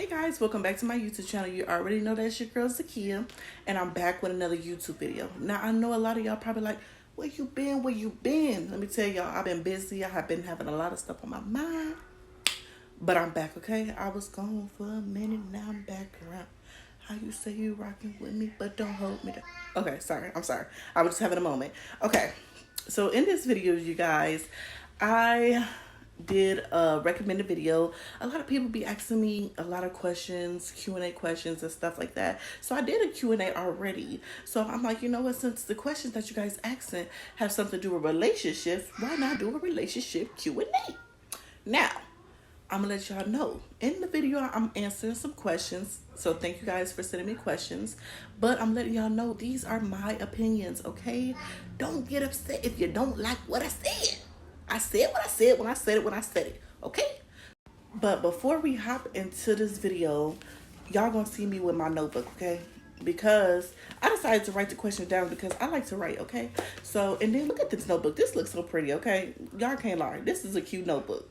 Hey guys, welcome back to my YouTube channel. You already know that's your girl Zakia, and I'm back with another YouTube video. Now I know a lot of y'all probably like, where you been? Where you been? Let me tell y'all, I've been busy. I have been having a lot of stuff on my mind, but I'm back. Okay, I was gone for a minute. Now I'm back around. How you say you rocking with me, but don't hold me down. Okay, sorry. I'm sorry. I was just having a moment. Okay, so in this video, you guys, I did a recommended video. A lot of people be asking me a lot of questions, Q&A questions and stuff like that. So I did a Q&A already. So I'm like, you know what, since the questions that you guys asking have something to do with relationships, why not do a relationship Q&A? Now, I'm gonna let y'all know. In the video, I'm answering some questions. So thank you guys for sending me questions. But I'm letting y'all know these are my opinions, okay? Don't get upset if you don't like what I said. I said what I said when I said it when I said it, okay? But before we hop into this video, y'all gonna see me with my notebook, okay? Because I decided to write the questions down because I like to write, okay? So, and then look at this notebook. This looks so pretty, okay? Y'all can't lie. This is a cute notebook.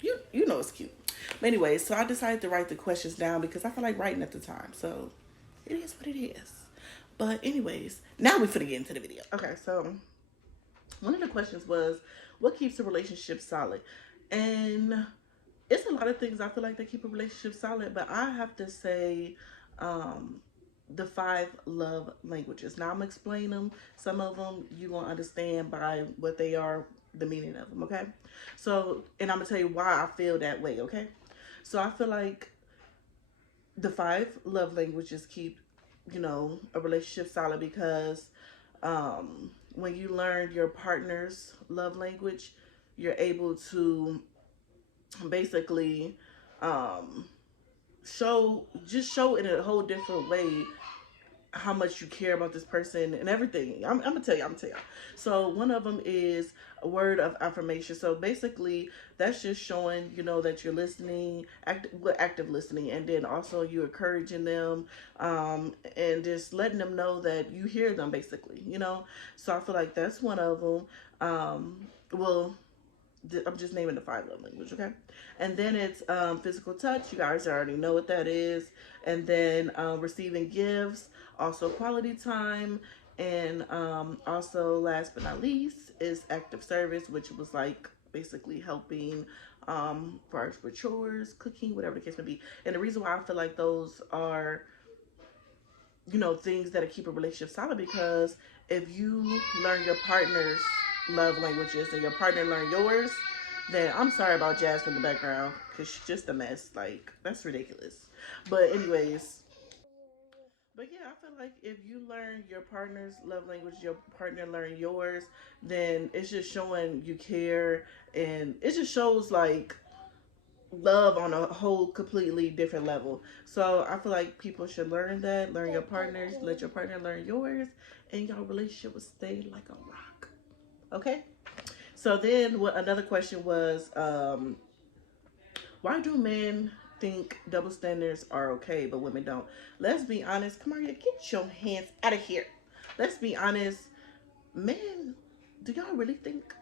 You know it's cute. But anyway, so I decided to write the questions down because I feel like writing at the time. So it is what it is. But anyways, now we finna get into the video. Okay, so one of the questions was, what keeps a relationship solid? And it's a lot of things I feel like that keep a relationship solid, but I have to say the 5 love languages. Now I'm gonna explain them. Some of them you won't understand by what they are, the meaning of them, okay? So, and I'm gonna tell you why I feel that way, okay? So I feel like the 5 love languages keep, a relationship solid because when you learn your partner's love language, you're able to basically um, show in a whole different way how much you care about this person and everything. I'm gonna tell you. So one of them is a word of affirmation. So basically, that's just showing, that you're listening, active listening, and then also you're encouraging them, and just letting them know that you hear them, basically. So I feel like that's one of them. Well, I'm just naming the 5 love language, okay? And then it's physical touch. You guys already know what that is. And then receiving gifts, also quality time, and also last but not least is active service, which was like basically helping for chores, cooking, whatever the case may be. And the reason why I feel like those are things that keep a relationship solid, because if you learn your partner's love languages and your partner learn yours, then I'm sorry about Jasmine in the background because she's just a mess. Like, that's ridiculous. But anyways, but yeah, I feel like if you learn your partner's love language, your partner learn yours, then it's just showing you care, and it just shows like love on a whole completely different level. So I feel like people should learn that, learn your partners, let your partner learn yours, and your relationship will stay like a rock. Okay? So then what another question was, why do men think double standards are okay but women don't? Let's be honest. Come on, get your hands out of here. Let's be honest. Men, do y'all really think?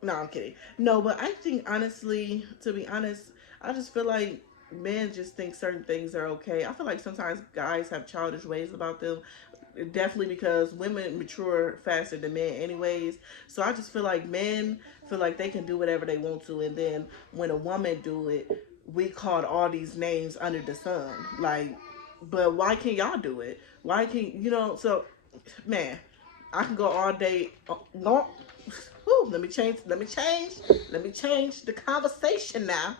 No, I'm kidding. No, but I think honestly, to be honest, I just feel like men just think certain things are okay. I feel like sometimes guys have childish ways about them. Definitely because women mature faster than men anyways. So I just feel like men feel like they can do whatever they want to, and then when a woman do it, we called all these names under the sun. Like, but why can't y'all do it? Why can't so man, I can go all day. No, let me change. Let me change the conversation now.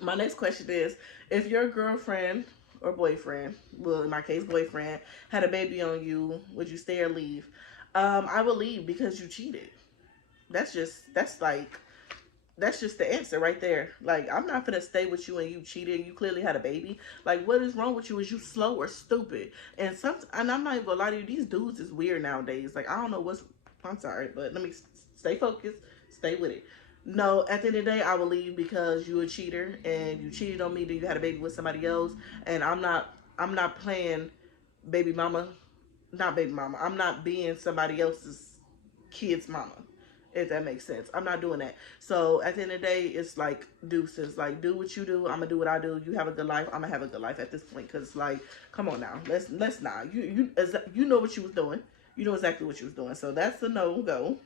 My next question is: if your girlfriend or boyfriend, well, in my case, boyfriend, had a baby on you, would you stay or leave? I would leave because you cheated. That's just the answer right there. Like, I'm not gonna stay with you and you cheated. You clearly had a baby. Like, what is wrong with you? Is you slow or stupid? And I'm not even gonna lie to you. These dudes is weird nowadays. Like, I don't know what's. I'm sorry, but let me stay focused. Stay with it. No, at the end of the day, I will leave because you a cheater and you cheated on me. Then you had a baby with somebody else, and I'm not. I'm not playing baby mama. Not baby mama. I'm not being somebody else's kid's mama. if that makes sense. I'm not doing that. So at the end of the day, it's like deuces. Like, do what you do. I'm gonna do what I do. You have a good life. I'm gonna have a good life at this point. Cause like, come on now. Let's not. You know what you was doing. You know exactly what you was doing. So that's a no go.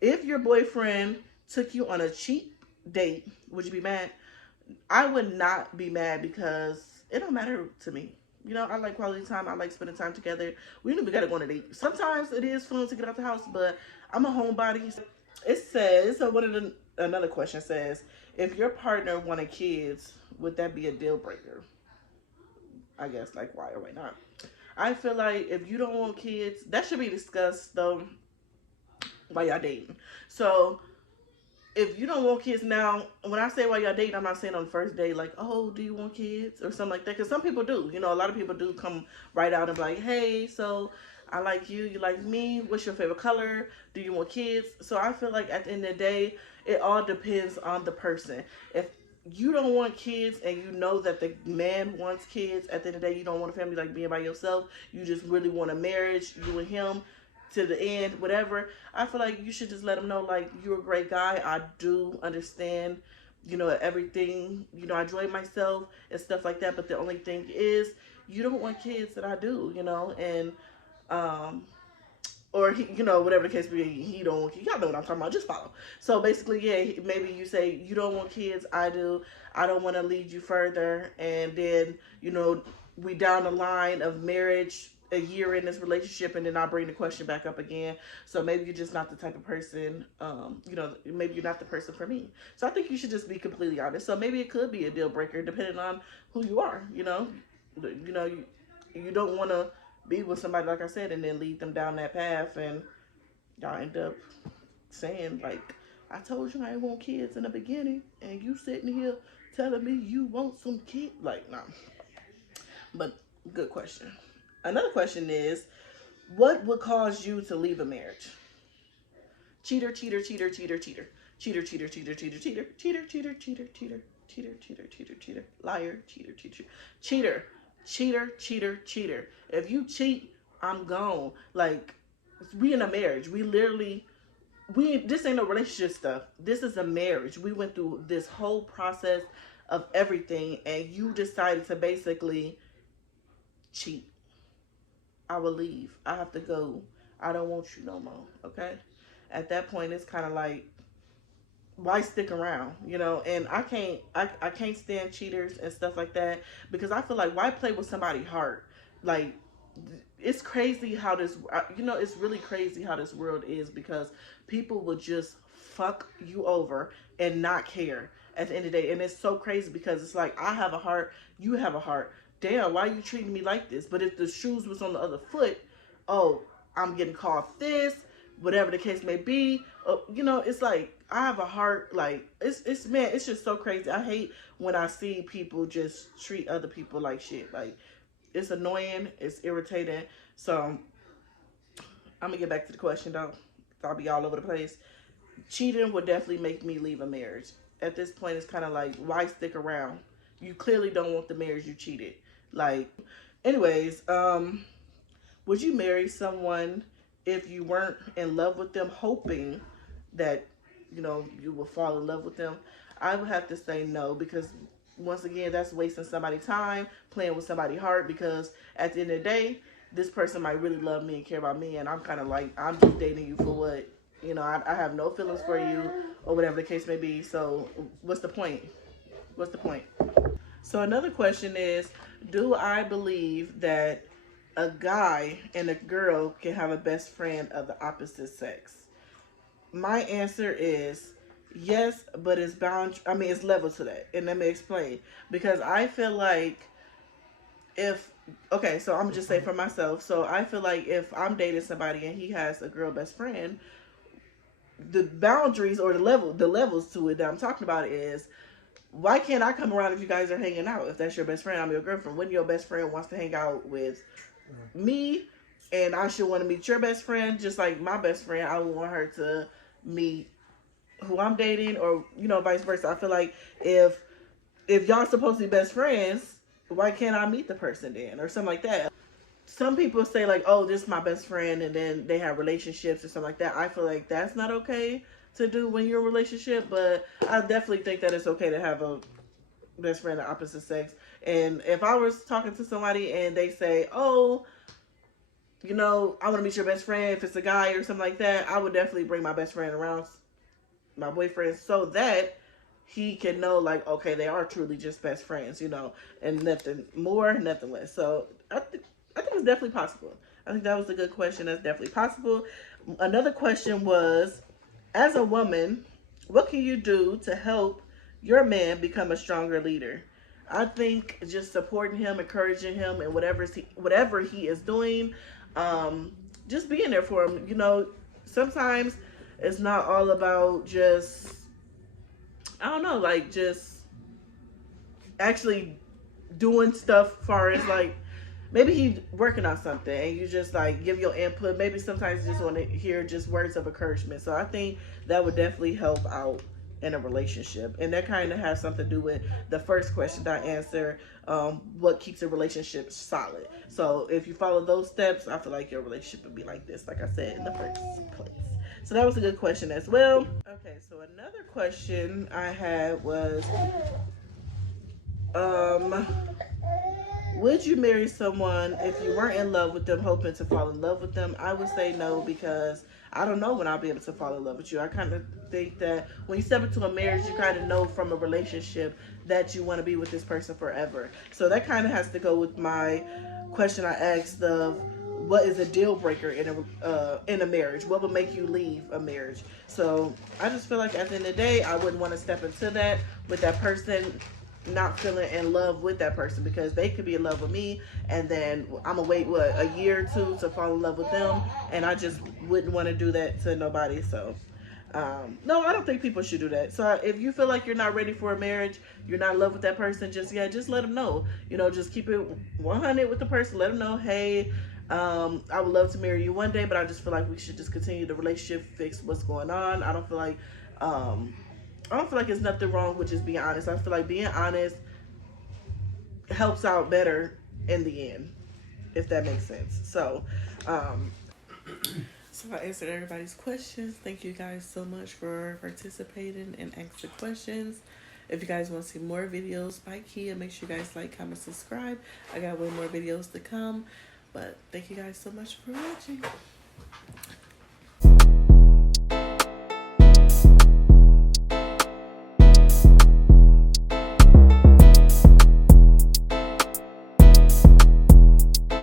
If your boyfriend took you on a cheap date, would you be mad? I would not be mad because it don't matter to me. You know, I like quality time. I like spending time together. We don't even gotta go on a date. Sometimes it is fun to get out the house, but I'm a homebody. It says, so another question says, if your partner wanted kids, would that be a deal breaker? I guess, like, why or why not? I feel like if you don't want kids, that should be discussed though while y'all dating. So if you don't want kids now, when I say while y'all dating, I'm not saying on the first day, like, oh, do you want kids or something like that? Because some people do. You know, a lot of people do come right out and be like, hey, so I like you, you like me. What's your favorite color? Do you want kids? So I feel like at the end of the day, it all depends on the person. If you don't want kids and you know that the man wants kids, at the end of the day, you don't want a family like being by yourself. You just really want a marriage, you and him to the end, whatever. I feel like you should just let him know, like, you're a great guy. I do understand, you know, everything. You know, I enjoy myself and stuff like that. But the only thing is, you don't want kids that I do, you know, and or he, you know, whatever the case be, he don't want kids. Y'all know what I'm talking about. Just follow. So basically, yeah, maybe you say you don't want kids. I do. I don't want to lead you further, and then, you know, we down the line of marriage, a year in this relationship, and then I'll bring the question back up again. So maybe you're just not the type of person, you know, maybe you're not the person for me. So I think you should just be completely honest. So maybe it could be a deal breaker depending on who you are, you know. You don't want to be with somebody, like I said, and then lead them down that path, and y'all end up saying, like, I told you I didn't want kids in the beginning, and you sitting here telling me you want some kids. Like, nah. But good question. Another question is, what would cause you to leave a marriage? Cheater, cheater, cheater, cheater, cheater. Cheater, cheater, cheater, cheater, cheater. Cheater, cheater, cheater, cheater. Cheater, cheater, cheater, cheater. Liar, cheater, cheater. Cheater, cheater, cheater, cheater. If you cheat, I'm gone. Like, we in a marriage. We literally, this ain't no relationship stuff. This is a marriage. We went through this whole process of everything, and you decided to basically cheat. I will leave. I have to go. I don't want you no more. Okay? At that point, it's kind of like, why stick around? You know? And I can't stand cheaters and stuff like that, because I feel like, why play with somebody's heart? Like, it's crazy how this, you know, it's really crazy how this world is, because people will just fuck you over and not care at the end of the day. And it's so crazy, because it's like, I have a heart, you have a heart. Damn, why are you treating me like this? But if the shoes was on the other foot, oh, I'm getting called this, whatever the case may be. You know, it's like, I have a heart. Like, it's man, it's just so crazy. I hate when I see people just treat other people like shit. Like, it's annoying, it's irritating. So I'm gonna get back to the question though. I'll be all over the place. Cheating would definitely make me leave a marriage. At this point, it's kind of like, why stick around? You clearly don't want the marriage you cheated. Like, anyways, would you marry someone if you weren't in love with them, hoping that, you know, you will fall in love with them? I would have to say no, because once again, that's wasting somebody's time, playing with somebody's heart, because at the end of the day, this person might really love me and care about me, and I'm kind of like, I'm just dating you for what? You know, I have no feelings for you, or whatever the case may be. So what's the point? What's the point? So another question is, do I believe that a guy and a girl can have a best friend of the opposite sex? My answer is yes, but it's it's level to that. And let me explain. Because I feel like so I'm gonna just say for myself. So I feel like if I'm dating somebody and he has a girl best friend, the boundaries or the levels to it that I'm talking about is, why can't I come around if you guys are hanging out? If that's your best friend, I'm your girlfriend. When your best friend wants to hang out with me, and I should want to meet your best friend, just like my best friend, I would want her to meet who I'm dating, or, you know, vice versa. I feel like if y'all supposed to be best friends, why can't I meet the person then, or something like that? some people say like, oh, this is my best friend, and then they have relationships or something like that. I feel like that's not okay to do when you're in a relationship, but I definitely think that it's okay to have a best friend of opposite sex. And if I was talking to somebody and they say, oh, I want to meet your best friend, if it's a guy or something like that, I would definitely bring my best friend around my boyfriend so that he can know, like, okay, they are truly just best friends, and nothing more, nothing less. So I think it's definitely possible. I think that was a good question. That's definitely possible. Another question was, as a woman, what can you do to help your man become a stronger leader? I think just supporting him, encouraging him, and whatever he is doing, um, just being there for him. Sometimes it's not all about just, I don't know, like just actually doing stuff far as like maybe he's working on something and you just like give your input. Maybe sometimes you just want to hear just words of encouragement. So I think that would definitely help out in a relationship. And that kind of has something to do with the first question that I answered, what keeps a relationship solid. So if you follow those steps, I feel like your relationship would be like this, like I said in the first place. So that was a good question as well. Okay, so another question I had was, um, would you marry someone if you weren't in love with them, hoping to fall in love with them? I would say no, because I don't know when I'll be able to fall in love with you. I kind of think that when you step into a marriage, you kind of know from a relationship that you want to be with this person forever. So that kind of has to go with my question I asked of what is a deal breaker in a marriage? What would make you leave a marriage? So I just feel like at the end of the day, I wouldn't want to step into that with that person not feeling in love with that person, because they could be in love with me and then I'm gonna wait a year or two to fall in love with them, and I just wouldn't want to do that to nobody. So no, I don't think people should do that. So if you feel like you're not ready for a marriage, you're not in love with that person, just let them know. Just keep it 100 with the person. Let them know, hey, I would love to marry you one day, but I just feel like we should just continue the relationship, fix what's going on. Um, I don't feel like there's nothing wrong with just being honest. I feel like being honest helps out better in the end, if that makes sense. Um, so I answered everybody's questions. Thank you guys so much for participating and asking questions. If you guys want to see more videos by Kia, make sure you guys like, comment, subscribe. I got way more videos to come. But thank you guys so much for watching.